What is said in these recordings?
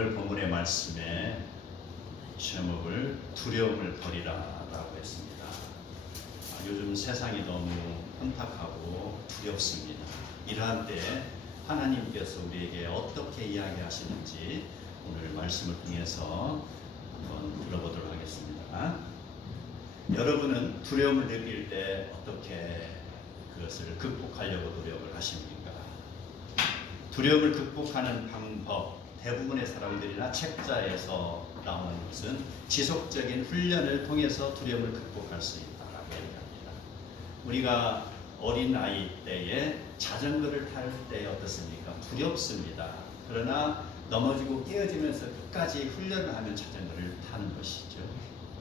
오늘 본문의 말씀에 제목을 두려움을 버리라 라고 했습니다. 요즘 세상이 너무 혼탁하고 두렵습니다. 이러한 때 하나님께서 우리에게 어떻게 이야기하시는지 오늘 말씀을 통해서 한번 들어보도록 하겠습니다. 여러분은 두려움을 느낄 때 어떻게 그것을 극복하려고 노력을 하십니까? 두려움을 극복하는 방법, 대부분의 사람들이나 책자에서 나오는 것은 지속적인 훈련을 통해서 두려움을 극복할 수 있다라고 얘기합니다. 우리가 어린 아이 때에 자전거를 탈 때 어떻습니까? 두렵습니다. 그러나 넘어지고 깨어지면서 끝까지 훈련을 하면 자전거를 타는 것이죠.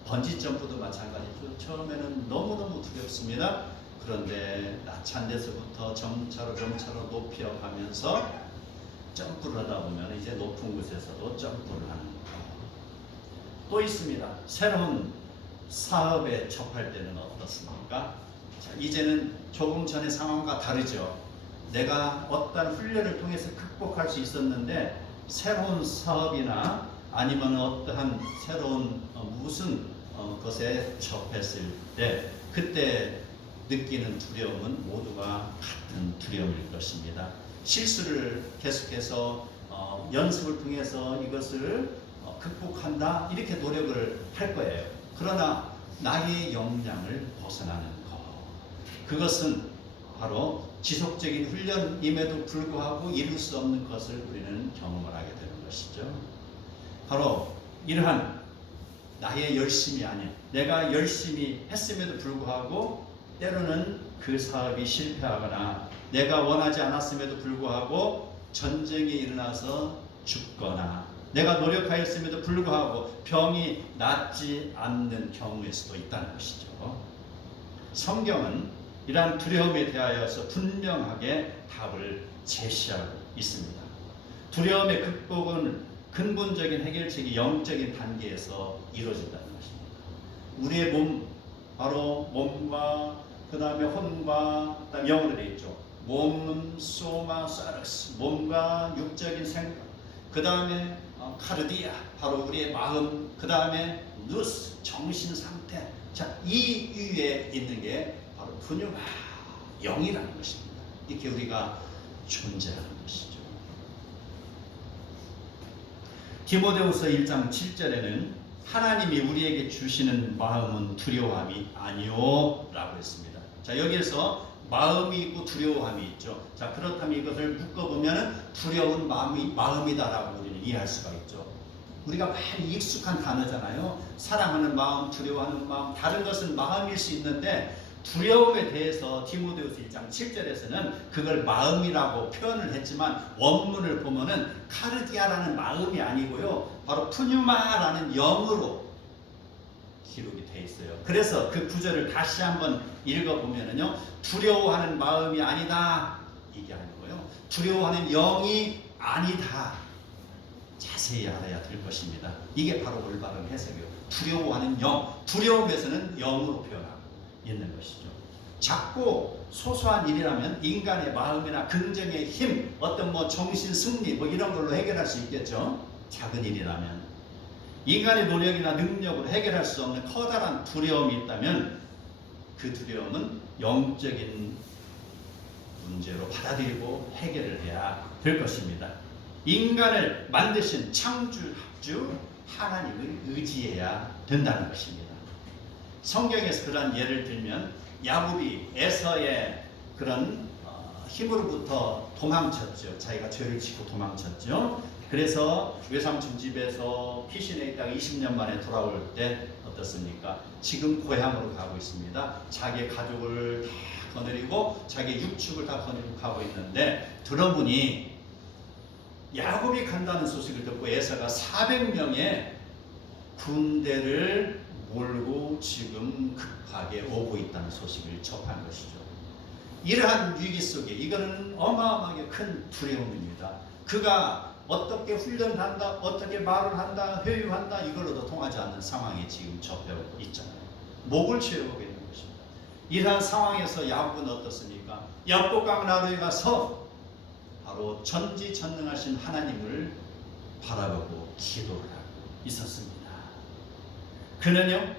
번지 점프도 마찬가지죠. 처음에는 너무너무 두렵습니다. 그런데 낮은 데서부터 점차로 높여 가면서 점프를 하다 보면 이제 높은 곳에서도 점프를 하는 거. 또 있습니다. 새로운 사업에 접할 때는 어떻습니까? 자, 이제는 조금 전의 상황과 다르죠. 내가 어떤 훈련을 통해서 극복할 수 있었는데 새로운 사업이나 아니면 어떠한 새로운 무슨 것에 접했을 때 그때 느끼는 두려움은 모두가 같은 두려움일 것입니다. 실수를 계속해서 연습을 통해서 이것을 극복한다 이렇게 노력을 할 거예요. 그러나 나의 역량을 벗어나는 것, 그것은 바로 지속적인 훈련임에도 불구하고 이룰 수 없는 것을 우리는 경험을 하게 되는 것이죠. 바로 이러한 나의 열심이 아닌 내가 열심히 했음에도 불구하고 때로는 그 사업이 실패하거나 내가 원하지 않았음에도 불구하고 전쟁이 일어나서 죽거나 내가 노력하였음에도 불구하고 병이 낫지 않는 경우일 수도 있다는 것이죠. 성경은 이러한 두려움에 대하여서 분명하게 답을 제시하고 있습니다. 두려움의 극복은 근본적인 해결책이 영적인 단계에서 이루어진다는 것입니다. 우리의 몸, 바로 몸과 그 다음에 혼과 그다음에 영어로 되어 있죠. 몸은 소마 사르스, 몸과 육적인 생각, 그 다음에 카르디아, 바로 우리의 마음, 그 다음에 누스, 정신 상태. 자, 이 위에 있는 게 바로 분유가 영이라는 것입니다. 이렇게 우리가 존재하는 것이죠. 디모데후서 1장 7절에는 하나님이 우리에게 주시는 마음은 두려워함이 아니요 라고 했습니다. 자, 여기에서 마음이 있고 두려워함이 있죠. 자, 그렇다면 이것을 묶어보면 두려운 마음이다라고 우리는 이해할 수가 있죠. 우리가 많이 익숙한 단어잖아요. 사랑하는 마음, 두려워하는 마음, 다른 것은 마음일 수 있는데 두려움에 대해서 디모데후서 1장 7절에서는 그걸 마음이라고 표현을 했지만 원문을 보면은 카르디아라는 마음이 아니고요. 바로 푸뉴마라는 영으로 기록이 되어 있어요. 그래서 그 구절을 다시 한번 읽어보면은요. 두려워하는 마음이 아니다. 이게 아니고요. 두려워하는 영이 아니다. 자세히 알아야 될 것입니다. 이게 바로 올바른 해석이에요. 두려워하는 영. 두려움에서는 영으로 표현하고 있는 것이죠. 작고 소소한 일이라면 인간의 마음이나 긍정의 힘, 어떤 정신 승리 이런 걸로 해결할 수 있겠죠. 작은 일이라면. 인간의 노력이나 능력으로 해결할 수 없는 커다란 두려움이 있다면 그 두려움은 영적인 문제로 받아들이고 해결을 해야 될 것입니다. 인간을 만드신 창조주 하나님을 의지해야 된다는 것입니다. 성경에서 그런 예를 들면 야곱이 에서의 그런 힘으로부터 도망쳤죠. 자기가 죄를 짓고 도망쳤죠. 그래서 외삼촌 집에서 피신해 있다가 20년 만에 돌아올 때 어떻습니까? 지금 고향으로 가고 있습니다. 자기의 가족을 다 거느리고 자기의 육축을 다 거느리고 가고 있는데 들어보니 야곱이 간다는 소식을 듣고 에서가 400명의 군대를 몰고 지금 급하게 오고 있다는 소식을 접한 것이죠. 이러한 위기 속에 이거는 어마어마하게 큰 두려움입니다. 그가 어떻게 훈련한다, 어떻게 말을 한다, 회유한다 이걸로도 통하지 않는 상황에 지금 접해 있잖아요. 목을 채우고 있는 것입니다. 이러한 상황에서 야곱은 어떻습니까? 야복강 나루에 가서 바로 전지전능하신 하나님을 바라보고 기도를 하고 있었습니다. 그는요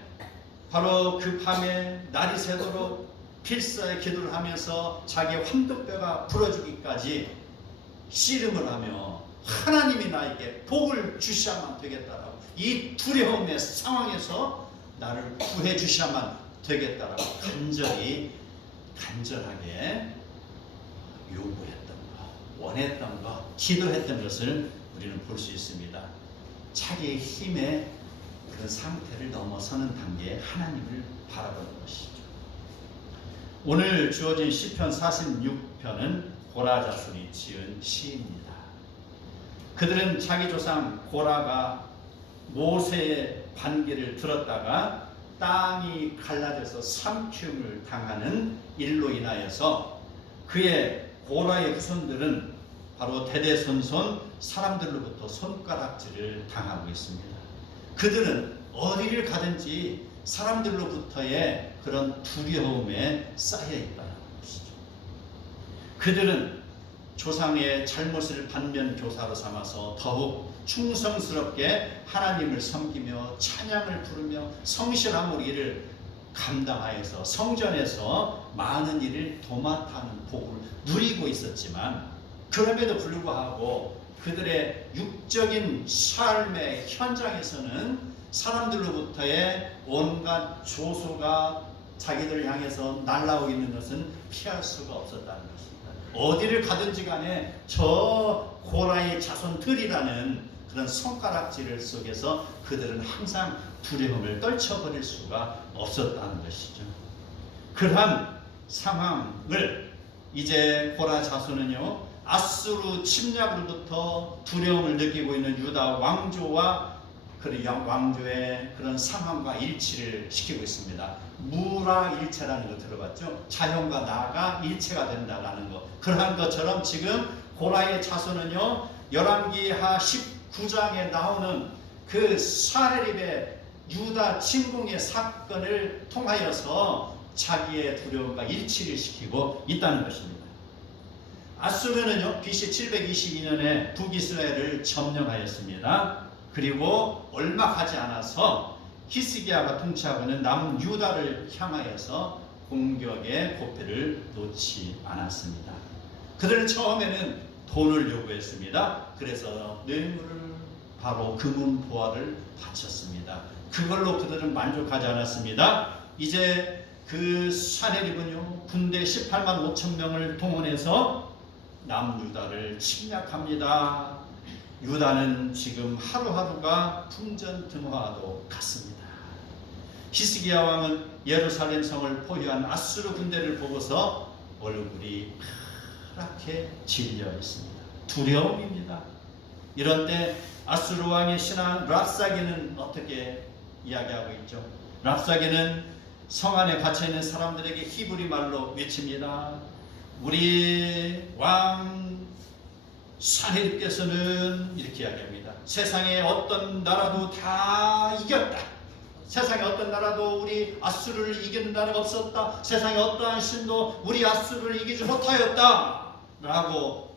바로 그 밤에 날이 새도록 필사의 기도를 하면서 자기의 환도뼈가 부러지기까지 씨름을 하며 하나님이 나에게 복을 주셔야만 되겠다라고, 이 두려움의 상황에서 나를 구해 주셔야만 되겠다라고 간절하게 요구했던 것, 원했던 것, 기도했던 것을 우리는 볼 수 있습니다. 자기의 힘의 그 상태를 넘어서는 단계에 하나님을 바라보는 것이죠. 오늘 주어진 시편 46편은 고라 자손이 지은 시입니다. 그들은 자기 조상 고라가 모세의 반기를 들었다가 땅이 갈라져서 삼키움을 당하는 일로 인하여서 그의 고라의 후손들은 바로 대대손손 사람들로부터 손가락질을 당하고 있습니다. 그들은 어디를 가든지 사람들로부터의 그런 두려움에 쌓여 있다는 것이죠. 그들은 조상의 잘못을 반면교사로 삼아서 더욱 충성스럽게 하나님을 섬기며 찬양을 부르며 성실함으로 이를 감당하여서 성전에서 많은 일을 도맡아하는 복을 누리고 있었지만, 그럼에도 불구하고 그들의 육적인 삶의 현장에서는 사람들로부터의 온갖 조소가 자기들을 향해서 날아오고 있는 것은 피할 수가 없었다는 것입니다. 어디를 가든지 간에 저 고라의 자손들이라는 그런 손가락질 속에서 그들은 항상 두려움을 떨쳐버릴 수가 없었다는 것이죠. 그러한 상황을 이제 고라 자손은요, 아수르 침략으로부터 두려움을 느끼고 있는 유다 왕조와 그 왕조의 그런 상황과 일치를 시키고 있습니다. 무라일체라는 거 들어봤죠? 자연과 나가 일체가 된다라는 거. 그러한 것처럼 지금 고라의 자손은요, 열왕기하 19장에 나오는 그 사헤립의 유다 침공의 사건을 통하여서 자기의 두려움과 일치를 시키고 있다는 것입니다. 아수르는요, BC 722년에 북이스라엘을 점령하였습니다. 그리고 얼마 가지 않아서 히스기야가 통치하고는 남유다를 향하여서 공격의 고패를 놓지 않았습니다. 그들은 처음에는 돈을 요구했습니다. 그래서 뇌물을, 바로 금은 보화를 바쳤습니다. 그걸로 그들은 만족하지 않았습니다. 이제 그 사헤립은요, 군대 18만 5천 명을 동원해서 남유다를 침략합니다. 유다는 지금 하루하루가 풍전등화도 같습니다. 히스기야 왕은 예루살렘 성을 포위한 아수르 군대를 보고서 얼굴이 파랗게 질려 있습니다. 두려움입니다. 이런 때 아수르 왕의 신하 랍사게는 어떻게 이야기하고 있죠? 랍사게는 성 안에 갇혀있는 사람들에게 히브리 말로 외칩니다. 우리 왕 사헤립께서는 이렇게 이야기합니다. 세상의 어떤 나라도 다 이겼다. 세상의 어떤 나라도 우리 아수르를 이기는 나라가 없었다. 세상의 어떠한 신도 우리 아수르를 이기지 못하였다 라고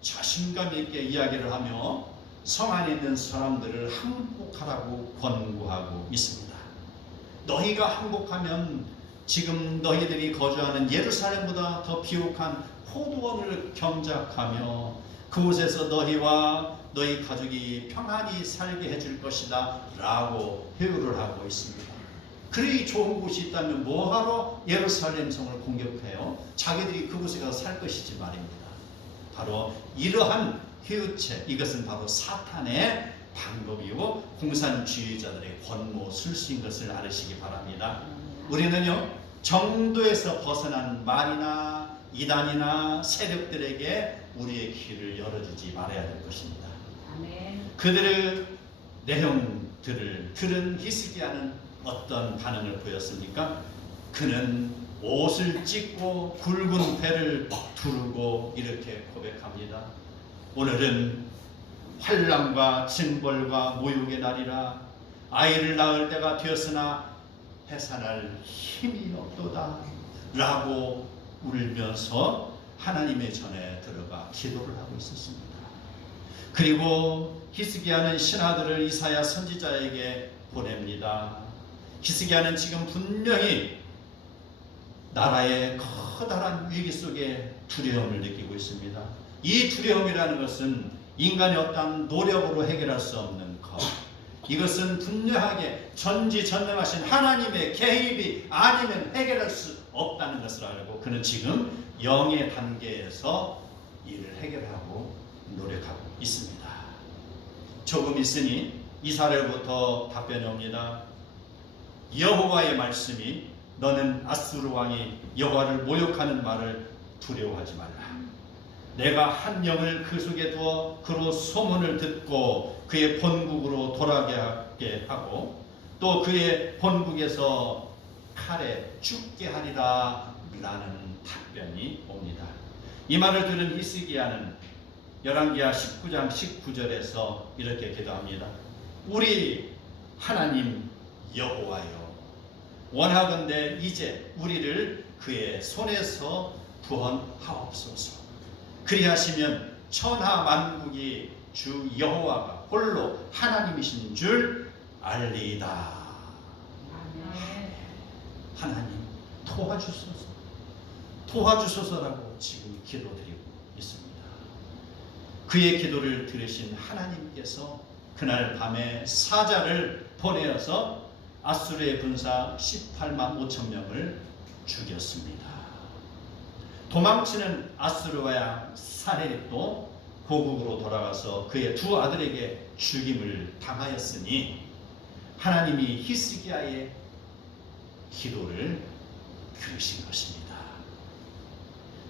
자신감 있게 이야기를 하며 성 안에 있는 사람들을 항복하라고 권고하고 있습니다. 너희가 항복하면 지금 너희들이 거주하는 예루살렘보다 더 비옥한 포도원을 경작하며 그곳에서 너희와 너희 가족이 평안히 살게 해줄 것이다 라고 회유를 하고 있습니다. 그리 좋은 곳이 있다면 뭐하러 예루살렘 성을 공격해요? 자기들이 그곳에 가서 살 것이지 말입니다. 바로 이러한 회유체, 이것은 바로 사탄의 방법이고 공산주의자들의 권모 술수인 것을 알으시기 바랍니다. 우리는요, 정도에서 벗어난 말이나 이단이나 세력들에게 우리의 귀를 열어주지 말아야 될 것입니다. 아멘. 그들의 내용들을 들은 히스기야는 어떤 반응을 보였습니까? 그는 옷을 찢고 굵은 배를 두르고 이렇게 고백합니다. 오늘은 환난과 징벌과 모욕의 날이라. 아이를 낳을 때가 되었으나 해산할 힘이 없도다 라고 울면서 하나님의 전에 들어가 기도를 하고 있었습니다. 그리고 히스기야는 신하들을 이사야 선지자에게 보냅니다. 히스기야는 지금 분명히 나라의 커다란 위기 속에 두려움을 느끼고 있습니다. 이 두려움이라는 것은 인간의 어떤 노력으로 해결할 수 없는 것, 이것은 분명하게 전지전능하신 하나님의 개입이 아니면 해결할 수 없다는 것을 알고 그는 지금 영의 단계에서 이를 해결하고 노력하고 있습니다. 조금 있으니 이스라엘부터 답변이 옵니다. 여호와의 말씀이 너는 아수르 왕이 여호와를 모욕하는 말을 두려워하지 말라. 내가 한 영을 그 속에 두어 그로 소문을 듣고 그의 본국으로 돌아가게 하고 또 그의 본국에서 칼에 죽게 하리라 라는 답변이 옵니다. 이 말을 들은 히스기야는 열왕기하 19장 19절에서 이렇게 기도합니다. 우리 하나님 여호와여, 원하건대 이제 우리를 그의 손에서 구원하옵소서. 그리하시면 천하 만국이 주 여호와가 홀로 하나님이신 줄 알리이다. 하나님 도와주소서, 도와주소서라고 지금 기도드리고 있습니다. 그의 기도를 들으신 하나님께서 그날 밤에 사자를 보내어서 아수르의 군사 18만 5천 명을 죽였습니다. 도망치는 아수르 왕 사네립도 고국으로 돌아가서 그의 두 아들에게 죽임을 당하였으니 하나님이 히스기야의 기도를 들으신 것입니다.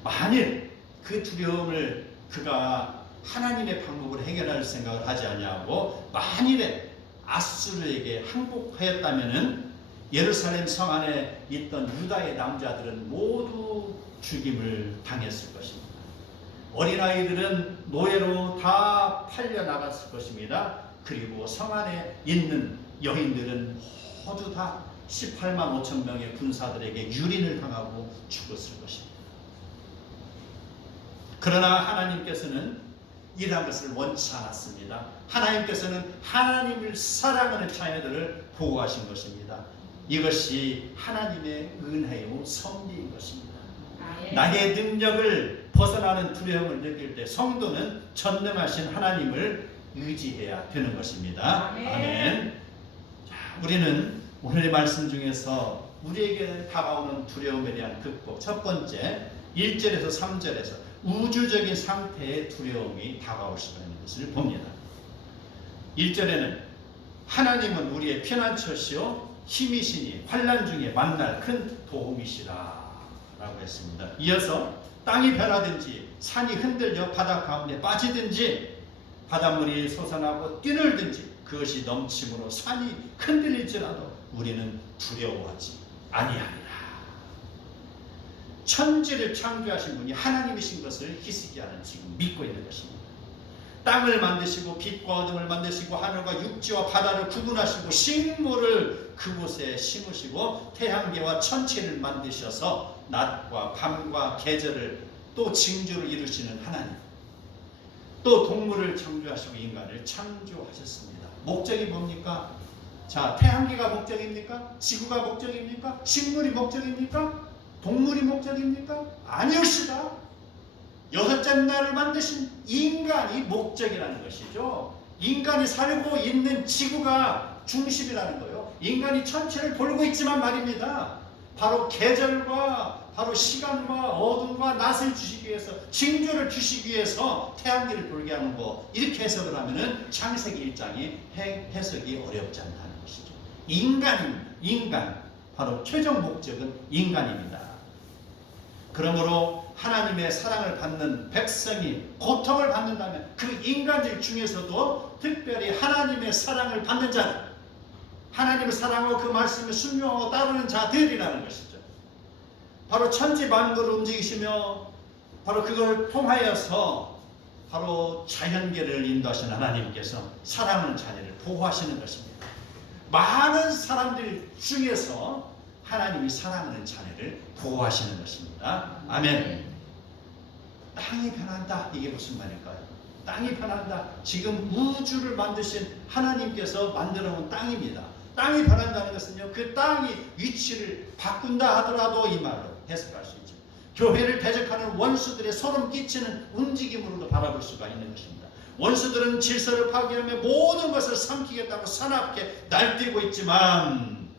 만일 그 두려움을 그가 하나님의 방법으로 해결할 생각을 하지 아니하고 만일에 아수르에게 항복하였다면은 예루살렘 성 안에 있던 유다의 남자들은 모두 죽임을 당했을 것입니다. 어린아이들은 노예로 다 팔려나갔을 것입니다. 그리고 성 안에 있는 여인들은 모두 다 18만 5천 명의 군사들에게 유린을 당하고 죽었을 것입니다. 그러나 하나님께서는 이러한 것을 원치 않았습니다. 하나님께서는 하나님을 사랑하는 자녀들을 보호하신 것입니다. 이것이 하나님의 은혜요 섭리인 것입니다. 나의 능력을 벗어나는 두려움을 느낄 때 성도는 전능하신 하나님을 의지해야 되는 것입니다. 아멘. 자, 우리는 오늘의 말씀 중에서 우리에게 다가오는 두려움에 대한 극복, 첫 번째 1절에서 3절에서 우주적인 상태의 두려움이 다가올 수가 있는 것을 봅니다. 1절에는 하나님은 우리의 피난처시요 힘이시니 환난 중에 만날 큰 도움이시라 라고 했습니다. 이어서 땅이 변하든지 산이 흔들려 바다 가운데 빠지든지 바닷물이 솟아나고 뛰놀든지 그것이 넘침으로 산이 흔들릴지라도 우리는 두려워하지 아니하리라. 천지를 창조하신 분이 하나님이신 것을 히스기야는 지금 믿고 있는 것입니다. 땅을 만드시고 빛과 어둠을 만드시고 하늘과 육지와 바다를 구분하시고 식물을 그곳에 심으시고 태양계와 천체를 만드셔서 낮과 밤과 계절을 또 징조를 이루시는 하나님, 또 동물을 창조하시고 인간을 창조하셨습니다. 목적이 뭡니까? 자, 태양계가 목적입니까? 지구가 목적입니까? 식물이 목적입니까? 동물이 목적입니까? 아니옵시다. 여섯째 날을 만드신 인간이 목적이라는 것이죠. 인간이 살고 있는 지구가 중심이라는 거예요. 인간이 천체를 돌고 있지만 말입니다. 바로 계절과 바로 시간과 어둠과 낯을 주시기 위해서 징조를 주시기 위해서 태양계를 돌게 하는 거, 이렇게 해석을 하면은 창세기 1장이 해석이 어렵지 않다는 것이죠. 인간입니다. 인간. 바로 최종 목적은 인간입니다. 그러므로 하나님의 사랑을 받는 백성이 고통을 받는다면 그 인간들 중에서도 특별히 하나님의 사랑을 받는 자들, 하나님을 사랑하고 그 말씀을 순종하고 따르는 자들이라는 것이죠. 바로 천지 만물을 움직이시며 바로 그걸 통하여서 바로 자연계를 인도하시는 하나님께서 사랑하는 자녀를 보호하시는 것입니다. 많은 사람들 중에서 하나님이 사랑하는 자녀를 보호하시는 것입니다. 아멘. 땅이 변한다. 이게 무슨 말일까요? 땅이 변한다. 지금 우주를 만드신 하나님께서 만들어 놓은 땅입니다. 땅이 변한다는 것은요, 그 땅이 위치를 바꾼다 하더라도 이 말로 해석할 수 있죠. 교회를 대적하는 원수들의 소름 끼치는 움직임으로도 바라볼 수가 있는 것입니다. 원수들은 질서를 파괴하며 모든 것을 삼키겠다고 사납게 날뛰고 있지만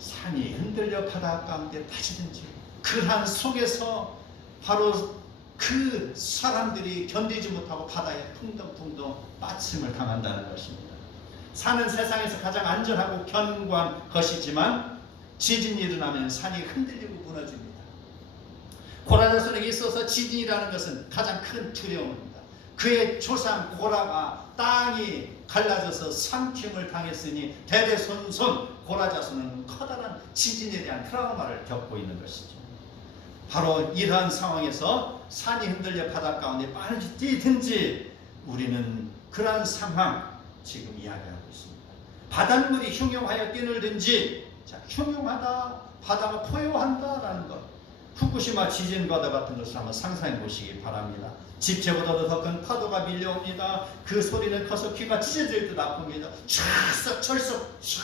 산이 흔들려 바다 가운데 빠지든지 그러한 속에서 바로 그 사람들이 견디지 못하고 바다에 풍덩풍덩 빠짐을 당한다는 것입니다. 산은 세상에서 가장 안전하고 견고한 것이지만 지진이 일어나면 산이 흔들리고 무너집니다. 고라자손에게 있어서 지진이라는 것은 가장 큰 두려움입니다. 그의 조상 고라가 땅이 갈라져서 삼킴을 당했으니 대대손손 고라자손은 커다란 지진에 대한 트라우마를 겪고 있는 것이죠. 바로 이러한 상황에서 산이 흔들려 바다 가운데 빠지든지 우리는 그러한 상황 지금 이야기하고 있습니다. 바닷물이 흉용하여 뛰놀든지, 자, 흉용하다, 바다가 포효한다라는 것, 후쿠시마 지진과도 같은 것을 한번 상상해 보시기 바랍니다. 집채보다도 더 큰 파도가 밀려옵니다. 그 소리는 커서 귀가 찢어질 듯 아픕니다. 촤 철썩 촤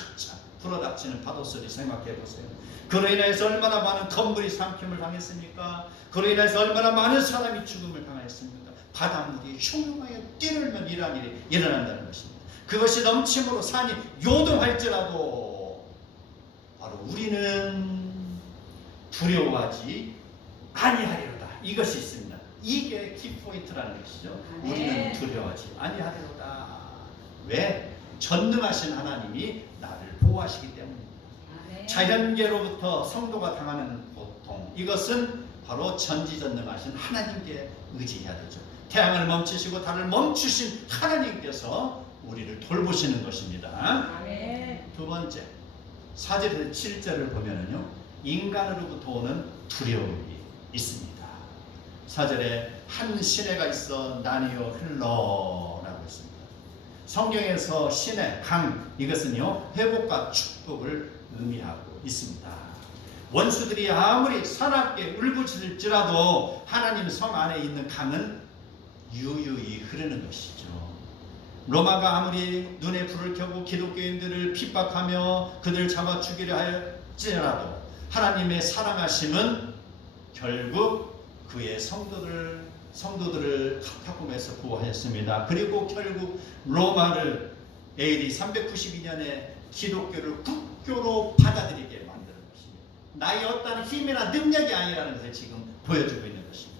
불어닥치는 파도 소리 생각해 보세요. 그로 인해서 얼마나 많은 건물이 삼킴을 당했습니까? 그로 인해서 얼마나 많은 사람이 죽음을 당했습니까? 바닷물이 흉흉하여 뛰놀면 이러한 일이 일어난다는 것입니다. 그것이 넘침으로 산이 요동할지라도 바로 우리는 두려워하지 아니하리로다. 이것이 있습니다. 이게 키포인트라는 것이죠. 우리는 두려워하지 아니하리로다. 왜? 전능하신 하나님이 나를 보호하시기 때문입니다. 자연계로부터 성도가 당하는 고통, 이것은 바로 전지전능하신 하나님께 의지해야 되죠. 태양을 멈추시고 달을 멈추신 하나님께서 우리를 돌보시는 것입니다. 아멘. 두 번째, 4절에서 7절을 보면은요, 인간으로부터 오는 두려움이 있습니다. 4절에 한 시내가 있어 나뉘어 흘러라고 했습니다. 성경에서 시내, 강, 이것은요 회복과 축복을 의미하고 있습니다. 원수들이 아무리 사납게 울부짖을지라도 하나님 성 안에 있는 강은 유유히 흐르는 것이죠. 로마가 아무리 눈에 불을 켜고 기독교인들을 핍박하며 그들을 잡아 죽이려 할지라도 하나님의 사랑하심은 결국 그의 성도들을 카타콤에서 구하였습니다. 그리고 결국 로마를 AD 392년에 기독교를 국교로 받아들이게 만드는 것입니다. 나의 어떤 힘이나 능력이 아니라는 것을 지금 보여주고 있는 것입니다.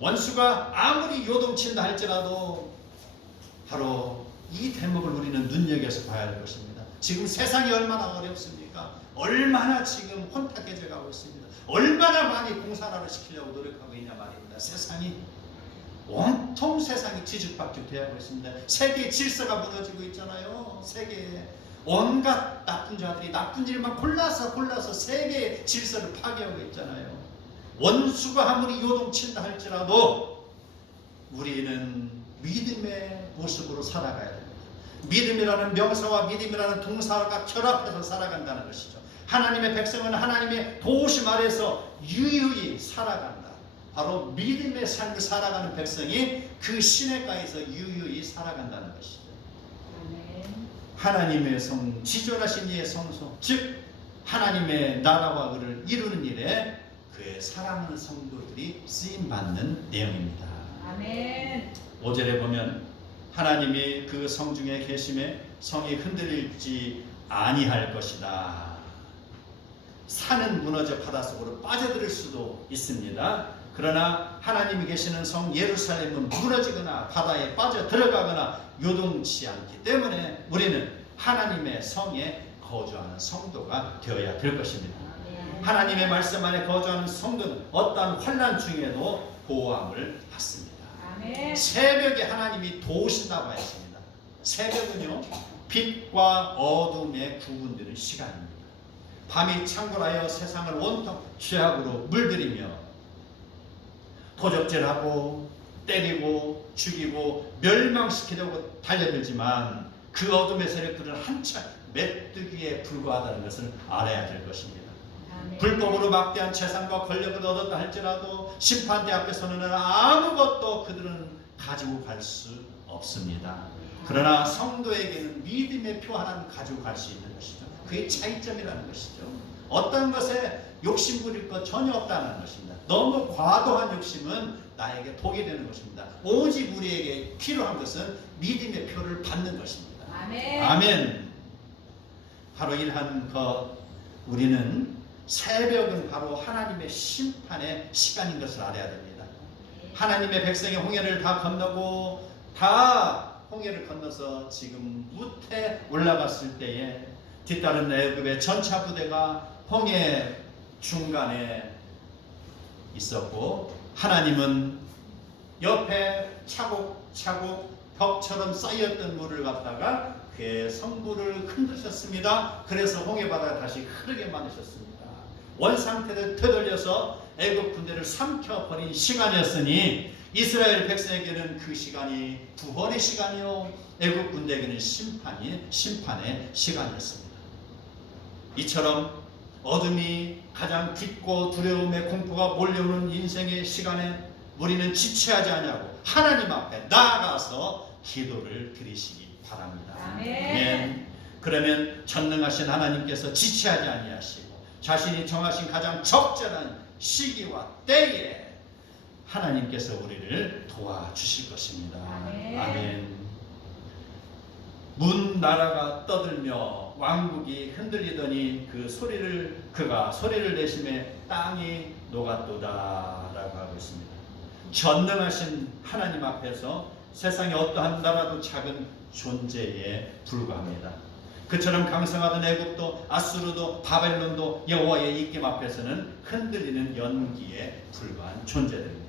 원수가 아무리 요동친다 할지라도 바로 이 대목을 우리는 눈여겨서 봐야 할 것입니다. 지금 세상이 얼마나 어렵습니까? 얼마나 지금 혼탁해져 가고 있습니다. 얼마나 많이 공산화를 시키려고 노력하고 있냐 말입니다. 세상이 온통 세상이 뒤죽박죽 되어가고 있습니다. 세계 질서가 무너지고 있잖아요. 세계에 온갖 나쁜 자들이 나쁜 일만 골라서 세계의 질서를 파괴하고 있잖아요. 원수가 아무리 요동친다 할지라도 우리는 믿음의 모습으로 살아가야 됩니다. 믿음이라는 명사와 믿음이라는 동사가 결합해서 살아간다는 것이죠. 하나님의 백성은 하나님의 도우심 아래서 유유히 살아간다. 바로 믿음의 삶을 살아가는 백성이 그 시냇가에서 유유히 살아간다는 것이죠. 하나님의 성, 지존하신 이의 성소, 즉 하나님의 나라와 의를 이루는 일에 그의 사랑하는 성도들이 쓰임받는 내용입니다. 아멘. 5절에 보면 하나님이 그 성 중에 계심에 성이 흔들릴지 아니할 것이다. 산은 무너져 바닷속으로 빠져들 수도 있습니다. 그러나 하나님이 계시는 성 예루살렘은 무너지거나 바다에 빠져 들어가거나 요동치 않기 때문에 우리는 하나님의 성에 거주하는 성도가 되어야 될 것입니다. 하나님의 말씀 안에 거주하는 성도는 어떠한 환난 중에도 보호함을 받습니다. 새벽에 하나님이 도우신다고 했습니다. 새벽은요 빛과 어둠의 구분되는 시간입니다. 밤이 창궐하여 세상을 온통 죄악으로 물들이며 도적질하고 때리고 죽이고 멸망시키려고 달려들지만 그 어둠의 세력들은 한참 메뚜기에 불과하다는 것을 알아야 될 것입니다. 아멘. 불법으로 막대한 재산과 권력을 얻었다 할지라도 심판대 앞에 서는 아무것도 그들은 가지고 갈 수 없습니다. 그러나 성도에게는 믿음의 표 하나는 가지고 갈 수 있는 것이죠. 그게 차이점이라는 것이죠. 어떤 것에 욕심 부릴 것 전혀 없다는 것입니다. 너무 과도한 욕심은 나에게 독이 되는 것입니다. 오직 우리에게 필요한 것은 믿음의 표를 받는 것입니다. 아멘. 아멘. 바로 이러한 것, 우리는 새벽은 바로 하나님의 심판의 시간인 것을 알아야 됩니다. 하나님의 백성의 홍해를 다 건너고 다 홍해를 건너서 지금 무태 올라갔을 때에 뒤따른 애굽의 전차 부대가 홍해 중간에 있었고 하나님은 옆에 차곡차곡 벽처럼 쌓였던 물을 갖다가 그의 성부를 흔드셨습니다. 그래서 홍해바다가 다시 흐르게 만드셨습니다. 원상태를 되돌려서 애굽 군대를 삼켜버린 시간이었으니 이스라엘 백성에게는 그 시간이 구원의 시간이요 애굽 군대에게는 심판의 시간이었습니다. 이처럼 어둠이 가장 깊고 두려움의 공포가 몰려오는 인생의 시간에 우리는 지체하지 않냐고 하나님 앞에 나아가서 기도를 드리시기 바랍니다. 아멘. 그러면 전능하신 하나님께서 지체하지 아니하시고 자신이 정하신 가장 적절한 시기와 때에 하나님께서 우리를 도와주실 것입니다. 아멘. 아멘. 문 나라가 떠들며 왕국이 흔들리더니 그가 소리를 내심에 땅이 녹았도다라고 하고 있습니다. 전능하신 하나님 앞에서 세상에 어떠한 나라도 작은 존재에 불과합니다. 그처럼 강성하던 애굽도 아수르도 바벨론도 여호와의 입김 앞에서는 흔들리는 연기에 불과한 존재들입니다.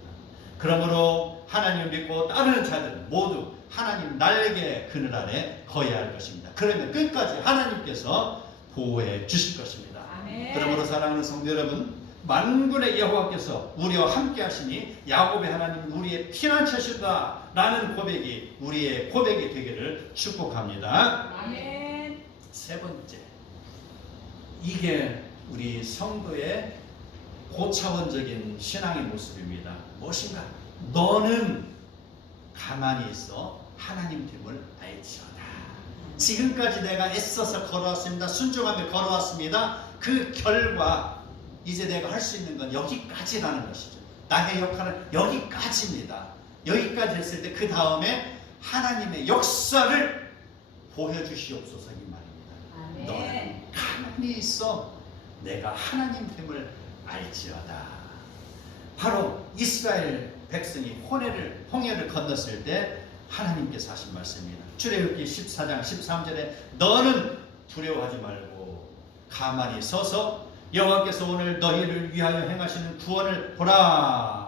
그러므로 하나님을 믿고 따르는 자들은 모두 하나님 날개 그늘 아래 거해야 할 것입니다. 그러면 끝까지 하나님께서 보호해 주실 것입니다. 아멘. 그러므로 사랑하는 성도 여러분, 만군의 여호와께서 우리와 함께 하시니 야곱의 하나님은 우리의 피난처시다 라는 고백이 우리의 고백이 되기를 축복합니다. 아멘. 세 번째, 이게 우리 성도의 고차원적인 신앙의 모습입니다. 무엇인가? 너는 가만히 있어 하나님 됨을 알지어다. 지금까지 내가 애써서 걸어왔습니다. 순종하며 걸어왔습니다. 그 결과 이제 내가 할 수 있는 건 여기까지라는 것이죠. 나의 역할은 여기까지입니다. 여기까지 했을 때 그 다음에 하나님의 역사를 보여주시옵소서 이 말입니다. 아멘. 너는 가만히 있어 내가 하나님 됨을 알지어다. 바로 이스라엘 백성이 홍해를 건넜을 때 하나님께서 하신 말씀입니다. 출애굽기 14장 13절에 너는 두려워하지 말고 가만히 서서 여호와께서 오늘 너희를 위하여 행하시는 구원을 보라.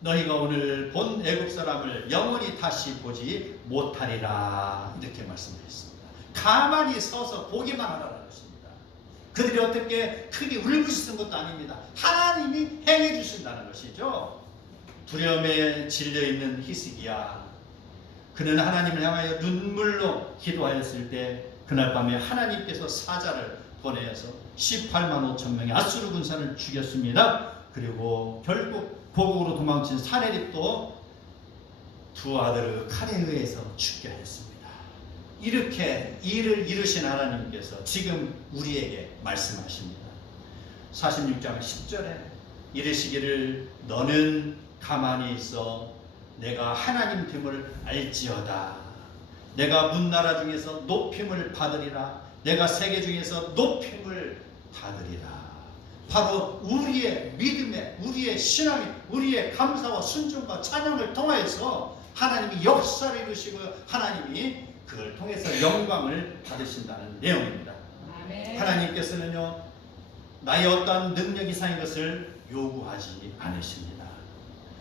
너희가 오늘 본 애굽 사람을 영원히 다시 보지 못하리라. 이렇게 말씀드렸습니다. 가만히 서서 보기만 하라는 것입니다. 그들이 어떻게 크게 울부짖은 것도 아닙니다. 하나님이 행해 주신다는 것이죠. 두려움에 질려있는 히스기야, 그는 하나님을 향하여 눈물로 기도하였을 때 그날 밤에 하나님께서 사자를 보내어서 18만 5천 명의 아수르 군사를 죽였습니다. 그리고 결국 고국으로 도망친 사내립도 두 아들의 칼에 의해서 죽게 했습니다. 이렇게 일을 이루신 하나님께서 지금 우리에게 말씀하십니다. 46장 10절에 이르시기를 너는 가만히 있어 내가 하나님 됨을 알지어다. 내가 문나라 중에서 높임을 받으리라. 내가 세계 중에서 높임을 받으리라. 바로 우리의 믿음에, 우리의 신앙에, 우리의 감사와 순종과 찬양을 통하여서 하나님이 역사를 이루시고 하나님이 그걸 통해서 영광을 받으신다는 내용입니다. 아멘. 하나님께서는요, 나의 어떠한 능력 이상의 것을 요구하지 않으십니다.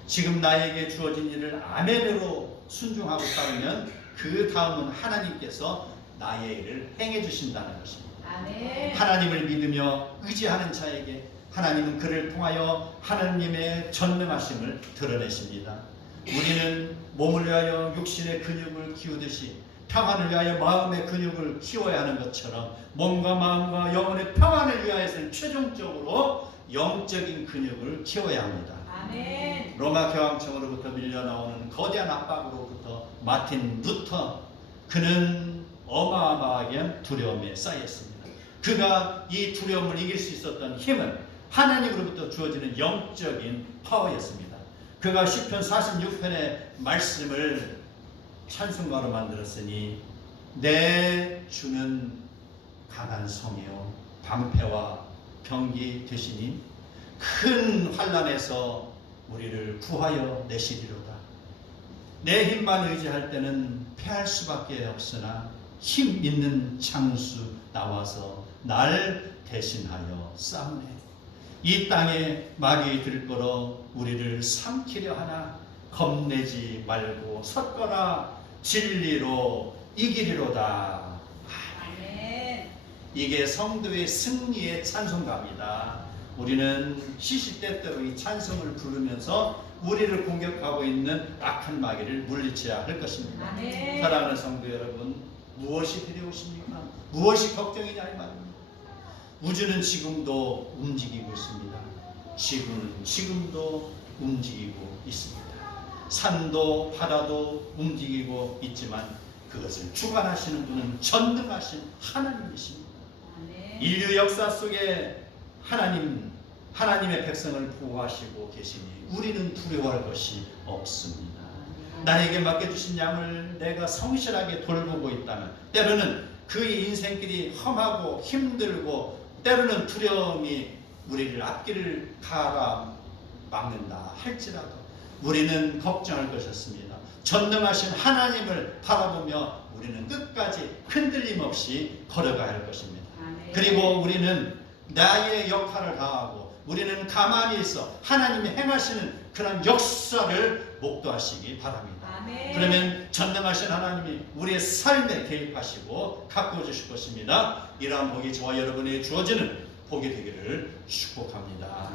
지금 나에게 주어진 일을 아멘으로 순종하고 따르면 그 다음은 하나님께서 나의 일을 행해 주신다는 것입니다. 아멘. 하나님을 믿으며 의지하는 자에게 하나님은 그를 통하여 하나님의 전능하심을 드러내십니다. 우리는 몸을 위하여 육신의 근육을 키우듯이 평안을 위하여 마음의 근육을 키워야 하는 것처럼 몸과 마음과 영혼의 평안을 위하여서는 최종적으로 영적인 근육을 키워야 합니다. 아멘. 로마 교황청으로부터 밀려나오는 거대한 압박으로부터 마틴 루터, 그는 어마어마하게 두려움에 쌓였습니다. 그가 이 두려움을 이길 수 있었던 힘은 하나님으로부터 주어지는 영적인 파워였습니다. 그가 시편 46편의 말씀을 찬송가로 만들었으니 내 주는 강한 성이요 방패와 병기 되시니 큰 환난에서 우리를 구하여 내시리로다. 내 힘만 의지할 때는 패할 수밖에 없으나 힘 있는 장수 나와서 날 대신하여 싸우네. 이 땅에 마귀 들끓어 우리를 삼키려 하나 겁내지 말고 섰거나 진리로 이기리로다. 아멘. 이게 성도의 승리의 찬송가입니다. 우리는 시시때때로 이 찬송을 부르면서 우리를 공격하고 있는 악한 마귀를 물리쳐야 할 것입니다. 아멘. 사랑하는 성도 여러분, 무엇이 두려우십니까? 무엇이 걱정이냐 이 말입니다. 우주는 지금도 움직이고 있습니다. 지구는 지금도 움직이고 있습니다. 산도 바다도 움직이고 있지만 그것을 주관하시는 분은 전능하신 하나님이십니다. 아멘. 인류 역사 속에 하나님의 백성을 보호하시고 계시니 우리는 두려워할 것이 없습니다. 나에게 맡겨주신 양을 내가 성실하게 돌보고 있다면 때로는 그의 인생길이 험하고 힘들고 때로는 두려움이 우리를 앞길을 가로막는다 할지라도 우리는 걱정할 것이 없습니다. 전능하신 하나님을 바라보며 우리는 끝까지 흔들림 없이 걸어가야 할 것입니다. 아멘. 그리고 우리는 나의 역할을 다하고 우리는 가만히 있어 하나님이 행하시는 그런 역사를 목도하시기 바랍니다. 아멘. 그러면 전능하신 하나님이 우리의 삶에 개입하시고 가꾸어 주실 것입니다. 이러한 복이 저와 여러분에게 주어지는 복이 되기를 축복합니다.